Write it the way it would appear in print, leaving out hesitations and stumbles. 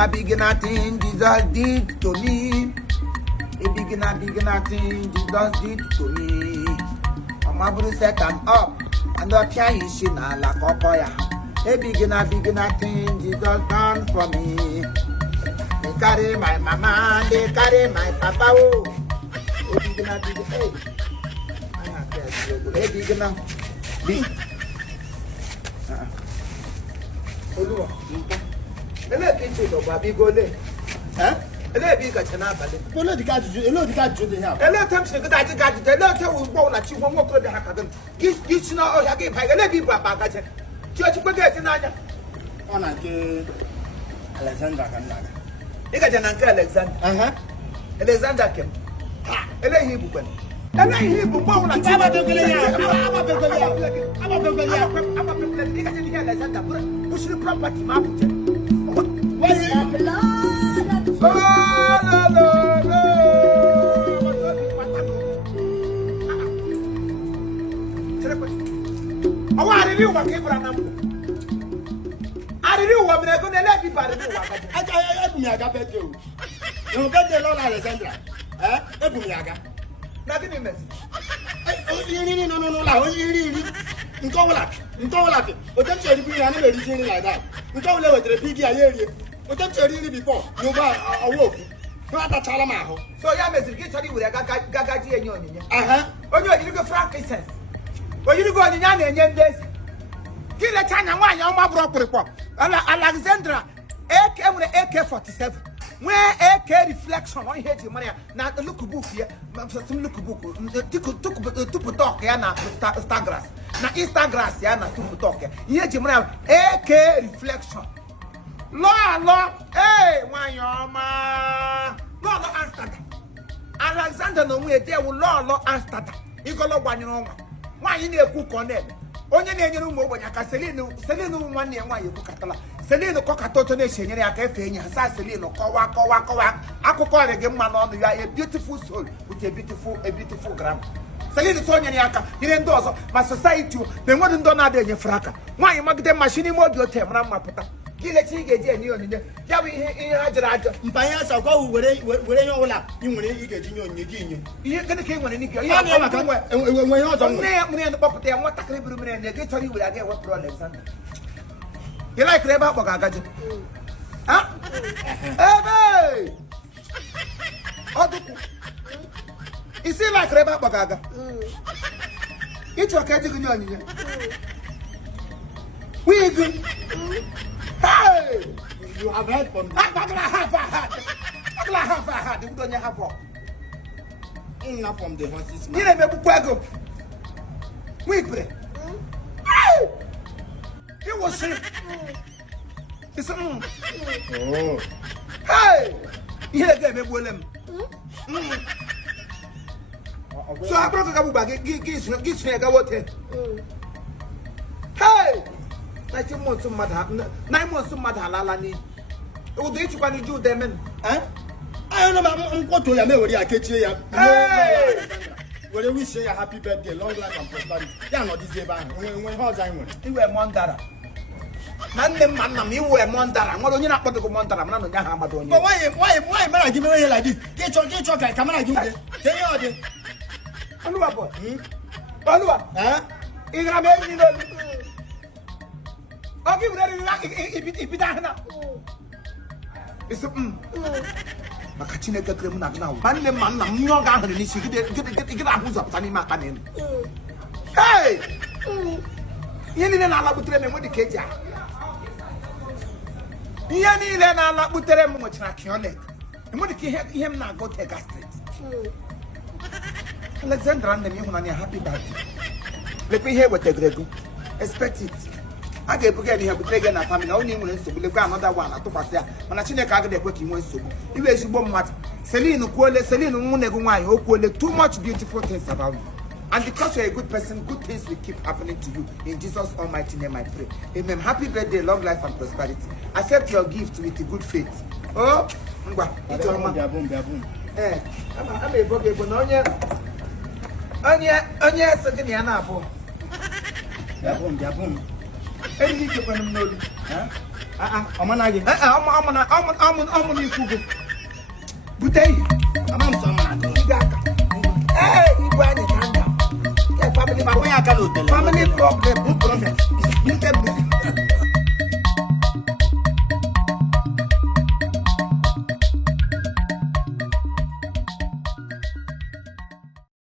A big nothing Jesus did to me. A big nothing Jesus did to me. My brother set them up, and the piano is in a la cocoya. A big nothing Jesus done for me. They carry my mama, they carry my papa. Oh, big nothing, hey. Hey, big now. Big. Ele pinche do babi gole. Ele bi ka chana bale. Ele di ka ju de ha. Ele tem se ka ti ka ti. Ele te wo bo na chi wo mo ko de ha ka dem. Gi na o ya ge pa. Ele bi ba ka che. Chi ko ge ti na nya. Ona ke Alexander kan na. E ka jana ka Alexander. Alexander kem. Ha, ele hi bu kwen. Ele hi bu bo na chi. Aba begele ya. Aba begele ya. Aba begele ya. Aba begele. E ka jana Alexander. Push property ma bu che. What did you read before? You buy a wolf. Not a chalamaho. So, yeah, Mr. Gitty with a gagaji and yon. Oh, you go frankincense. Well, you go in Yan and Yan days. Kill a China, why your mother report. Alexandra, AK-47. Where AK reflection on here, money. Now, the look book here, some look book. Took talk, Yana, star grass. Now, Instagram, Yana, took talk. Here, Jimmy, AK reflection. Law, hey, why your ma? Law, Amsterdam. Alexander, no way, there will law, Amsterdam. You go look one, you know. Why you need a cook on it? Only in your room when you can Selino 1 year, why you cook at Selino Cocato Nation, I can finish, Selino, Kowa. I could call again, man, on you are a beautiful soul with a beautiful gram. Selino Sonia Yaka, you didn't do so, my society, they wouldn't do not in your fracas. Why you make them machine more your term, Ramapata? Kile chige je ni onye ya bi ihe ajira ajo mpanya so kwa were yo wala ni nwere ige jinyo onye jinyo ihe gene ke nwere ni ke ya na maka enwe ihe ozo nne mune ndo popute ya nwata kire biru mune ne ge tori wure aga we pro Alexander you like reba akpọ agaje ha ebe oduku isi like reba akpọ aga icho ka ji gunyo onye we good. Hey! You have heard from me. I have. You don't have one. Enough from the horses. You never go. We pray. You was saying. It's oh. Hey! You get me Willem. So I broke a bag. Gives me a water. Hey! 9 months of mother, 9 months of mother, Lalani. Oh, they took any do them in. I don't know about to Yame, I catch you. Well, we wish you a happy birthday, long life and prosperity. They are not disabled. When how's I went? You were Mondara. Man, you were Mondara. What do you not put to Mondara? Man, I have a don. But why am I giving away like this? Get your come on, give me. Tell you, Alua boy. Alua, huh? I'll give it if it down. It's a Macachine criminal now. Man, no garden, and she get a house of Tani Macanin. Hey! You need an alabutrem with the cage. You need an alabutrem with Nakione. And what did him not go take a street? Alexander and the new one, happy birthday. Let me hear what the Grego. Expect it. I get again here with Regan and family only when to believe another one at Topasia. When I see the car, the working one so. You will see bomb mat. Selino, Selino, Munegumai, too much beautiful things about you. And because you're a good person, good things will keep happening to you. In Jesus' almighty name I pray. Amen. Happy birthday, long life and prosperity. Accept your gift with a good faith. Oh, I'm a buggy, but Onya, second year. Any you can know, huh? Omanagi. Ọmụ n'ikwu bute ihe. Ama m sọ mma. Igwe anyị ka nda. Family problem.